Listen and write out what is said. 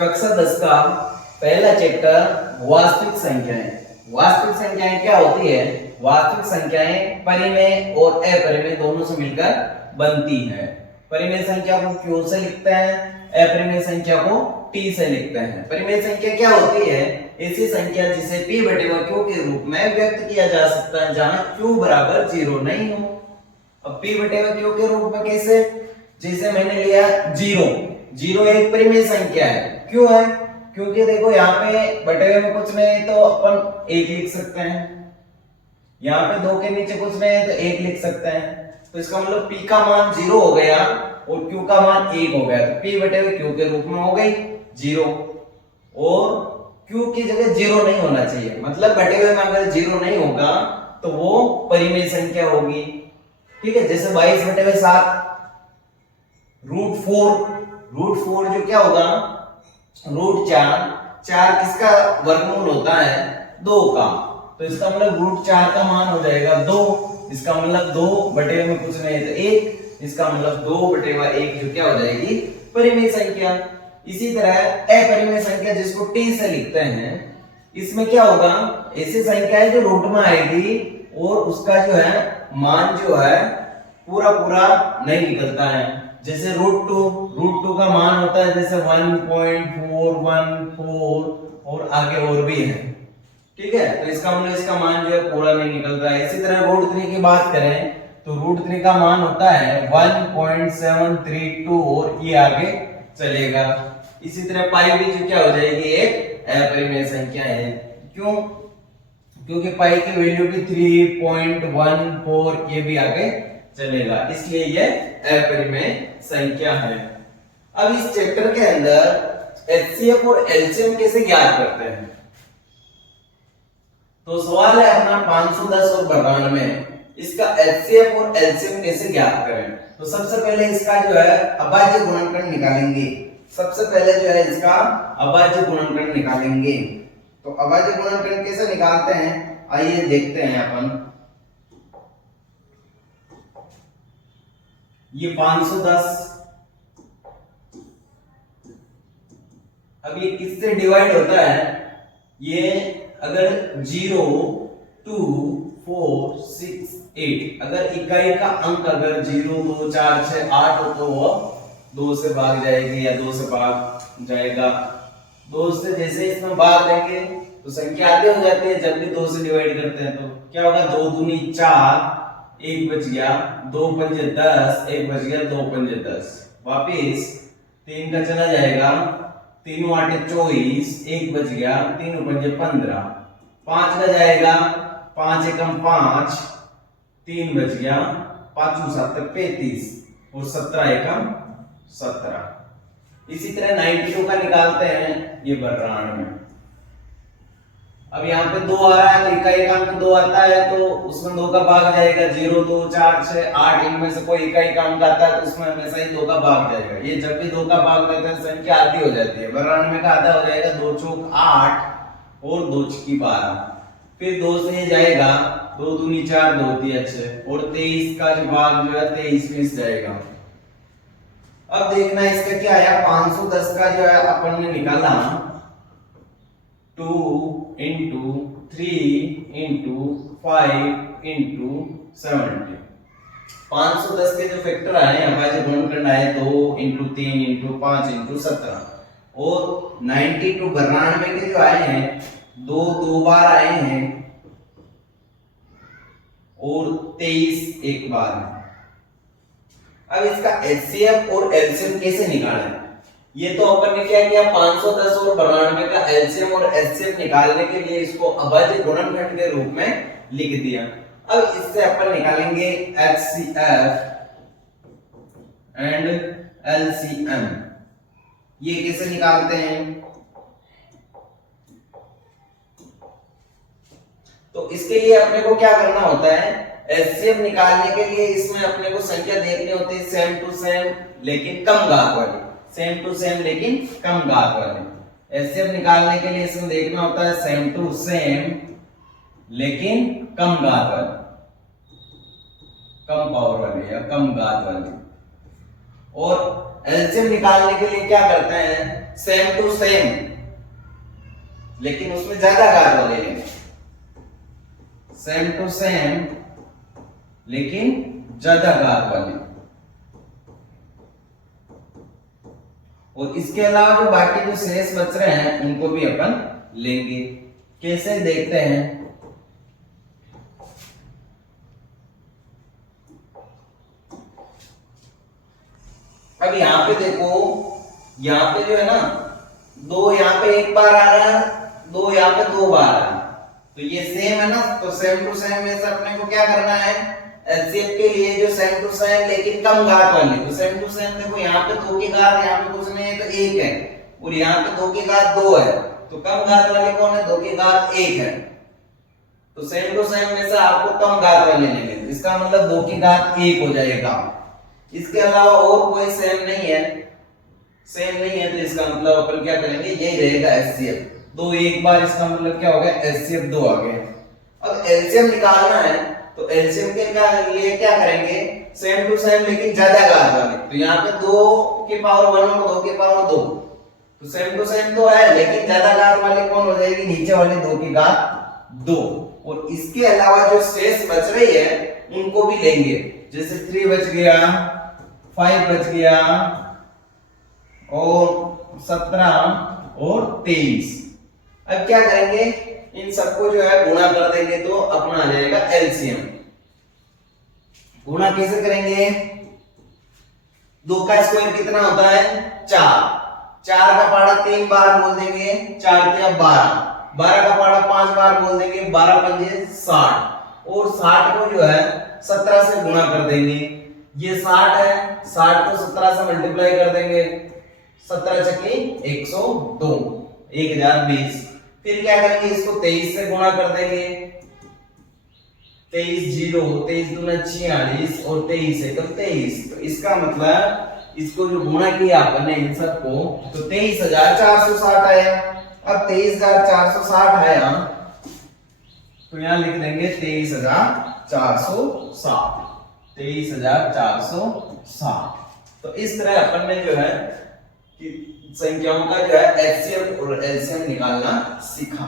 कक्षा 10 का पहला चैप्टर वास्तविक संख्याएं। वास्तविक संख्याएं क्या होती है? वास्तविक संख्याएं परिमेय और अपरिमेय दोनों से मिलकर बनती है। परिमेय संख्या को Q से लिखते हैं, अपरिमेय संख्या को T से लिखते हैं। परिमेय संख्या क्या होती है? ऐसी संख्या जिसे P बटे Q के रूप में व्यक्त किया जा सकता है जहां Q बराबर 0 नहीं हो। अब P बटे Q के रूप में कैसे? जैसे मैंने लिया 0 एक परिमेय संख्या है। क्यों है? क्योंकि देखो यहाँ पे बटे में कुछ नहीं है तो अपन 1 लिख सकते हैं, यहाँ पे 2 के नीचे कुछ नहीं है तो 1 लिख सकते हैं। तो इसका मतलब P का मान 0 हो गया और Q का मान 1 हो गया, तो P बटे Q के रूप में हो गई 0 और Q की जगह 0 नहीं होना चाहिए। मतलब बटे में अगर 0 नहीं होगा तो वो परिमेय संख्या होगी। ठीक है, जैसे 22 बटे 7 √4 जो क्या होगा? √4 किसका वर्गमूल होता है? 2 का। तो इसका मतलब √4 का मान हो जाएगा 2। इसका मतलब 2 बटे में कुछ नहीं है तो 1। इसका मतलब 2 बटे 1 जो क्या हो जाएगी? परिमेय संख्या। इसी तरह अपरिमेय संख्या जिसको T से लिखते हैं, इसमें क्या होगा? ऐसी संख्या है जो रूट में आएगी और उसका जो है मान जो है पूरा नहीं निकलता है। जैसे √2 का मान होता है जैसे 1.414 और आगे और भी है। ठीक है, तो इसका मतलब इसका मान जो है पूरा नहीं निकल रहा है। इसी तरह √3 की बात करें तो √3 का मान होता है 1.732 और ये आगे चलेगा। इसी तरह पाई भी जो क्या हो जाएगी? एक अपरिमेय संख्या है। क्यों? क्योंकि पाई की वैल्यू भी 3.14 ये भी आगे चलेगा, इसलिए ये अपरिमेय संख्या है। अब इस चैप्टर के अंदर एचसीएफ और एलसीएम कैसे ज्ञात करते हैं? तो सवाल है अपना 510 और 92, इसका एचसीएफ और एलसीएम कैसे ज्ञात करें? तो सबसे पहले इसका जो है अभाज्य गुणनखंड निकालेंगे। सबसे पहले जो है इसका अभाज्य गुणनखंड निकालेंगे। तो अभाज्य गुणनखंड कैसे निकालते हैं आइए देखते हैं अपन। ये 510 अब ये किससे डिवाइड होता है? ये अगर 0 2 4 6 8 अगर इकाई का अंक अगर 0 2 4 6 8 हो तो वो 2 से भाग जाएगी या 2 से भाग जाएगा। 2 से जैसे इसमें भाग देंगे तो संख्या आगे हो जाती है। जब भी 2 से डिवाइड करते हैं तो क्या होगा? 2 दूनी 4, 1 बच गया, 2 पंजे 10, 1 बच गया, 2 पंजे 10। वापिस 3 का चला जाएगा, 3 आठे 24, 1 बच गया, 3 पंजे 15। 5 का जाएगा, 5 एकम 5, 3 बच गया, 5 7 35 और 17 एकम 17। इसी तरह 92 का निकालते हैं, ये 92। अब यहाँ पे 2 आ रहा है तो इकाई का अंक 2 आता है तो उसमें 2 का भाग जाएगा। 0 2 4 6 8 इनमें से कोई इकाई का अंक आता है तो उसमें हमेशा ही 2 का भाग जाएगा। ये जब भी 2 का भाग लेते हैं संख्या आधी हो जाती है। 92 का आधा हो जाएगा 2 चौक 8 और 2 छकी 12। फिर 2 से जाएगा, 2 दूनी 4, 2 तिया 6 और 23 का जो भाग जो है 23 में जाएगा। अब देखना इसका क्या आया? 510 का जो है अपन ने निकाला 2 into 3 into 5 into 70। 510 के जो फैक्टर आए अभाज्य गुणनखंड आए 2 into 3 into 5 into 17 और 92 92 के जो आए हैं 2 बार आए हैं और 23 एक बार। अब इसका एचसीएफ और एलसीएम कैसे निकालें? ये तो अपन ने क्या किया? 510 और 92 का एलसीएम और एचसीएफ निकालने के लिए इसको अभाज्य गुणनखंड के रूप में लिख दिया। अब इससे अपन निकालेंगे एचसीएफ एंड एलसीएम। ये कैसे निकालते हैं? तो इसके लिए अपने को क्या करना होता है? एचसीएफ निकालने के लिए इसमें अपने को संख्या देखनी होती है सेम टू सेम लेकिन कम घात वाली। सेम टू सेम लेकिन कम घात वाले। एचसीएफ निकालने के लिए इसमें देखना होता है सेम टू सेम लेकिन कम घात वाले, कम पावर वाले या कम घात वाले। और एलसीएम निकालने के लिए क्या करते हैं? सेम टू सेम, लेकिन उसमें ज्यादा घात वाले लेंगे। सेम टू सेम लेकिन ज्यादा घात वाले। और इसके अलावा जो बाकी जो शेष बच रहे हैं उनको भी अपन लेंगे। कैसे देखते हैं। अब यहां पे देखो, यहां पे जो है ना 2 यहां पे एक बार आ रहा है, 2 यहां पे 2 बार आ रहा है, तो ये सेम है ना, तो सेम टू सेम में से अपने को क्या करना है, एलसीएम के लिए जो सेम टू सेम लेकिन कम घात वाली, तो सेम टू सेम देखो यहाँ पे 2 की घात, यहाँ पे कुछ नहीं है तो 1 है, और यहाँ पे 2 की घात 2 है, तो कम घात वाली कौन है, 2 की घात 1 है। तो सेम टू सेम में से आपको कम घात वाले लेंगे, इसका मतलब 2 की घात 1 हो जाएगा। इसके अलावा और कोई सेम नहीं है, सेम नहीं है, तो इसका मतलब अपन क्या करेंगे, यही रहेगा एचसीएफ 2 एक बार, इसका मतलब क्या हो गया, एचसीएफ 2 आ गया। अब एलसीएम निकालना है, तो एलसीएम के लिए क्या करेंगे, सेम टू सेम लेकिन ज्यादा घात वाले, तो यहाँ पे 2 की पावर 1 और 2 की पावर 2, तो सेम टू सेम तो है लेकिन ज्यादा घात वाले कौन हो जाएगी, नीचे वाले 2 की घात 2। और इसके अलावा जो शेष बच रही है उनको भी लेंगे, जैसे 3 बच गया, 5 बच गया, और 17 और 23। अब क्या करेंगे, इन सबको जो है गुणा कर देंगे तो अपना आ जाएगा एलसीएम। गुणा कैसे करेंगे, 2 का स्क्वायर कितना होता है, 4, 4 का पाड़ा 3 बार बोल देंगे, 4 या 12, 12 का पाड़ा 5 बार बोल देंगे, 12 पंजे 60, और 60 को जो है 17 से गुणा कर देंगे। ये 60 है, 60 को 17 से मल्टीप्लाई कर देंगे, 17 छक्के 102, 1020। फिर क्या करेंगे, इसको 23 से गुणा कर देंगे, 23 0, 23 दूना 46 और 23 एकम 23, तो इसका मतलब इसको जो गुणा किया आपने इन सबको, तो 23,460 आया। अब 23,460 आया, तो यहां लिख देंगे 23,460, 23,460। तो इस तरह अपन ने जो है कि संख्याओं का जो है एचसीएफ और एलसीएम निकालना सीखा।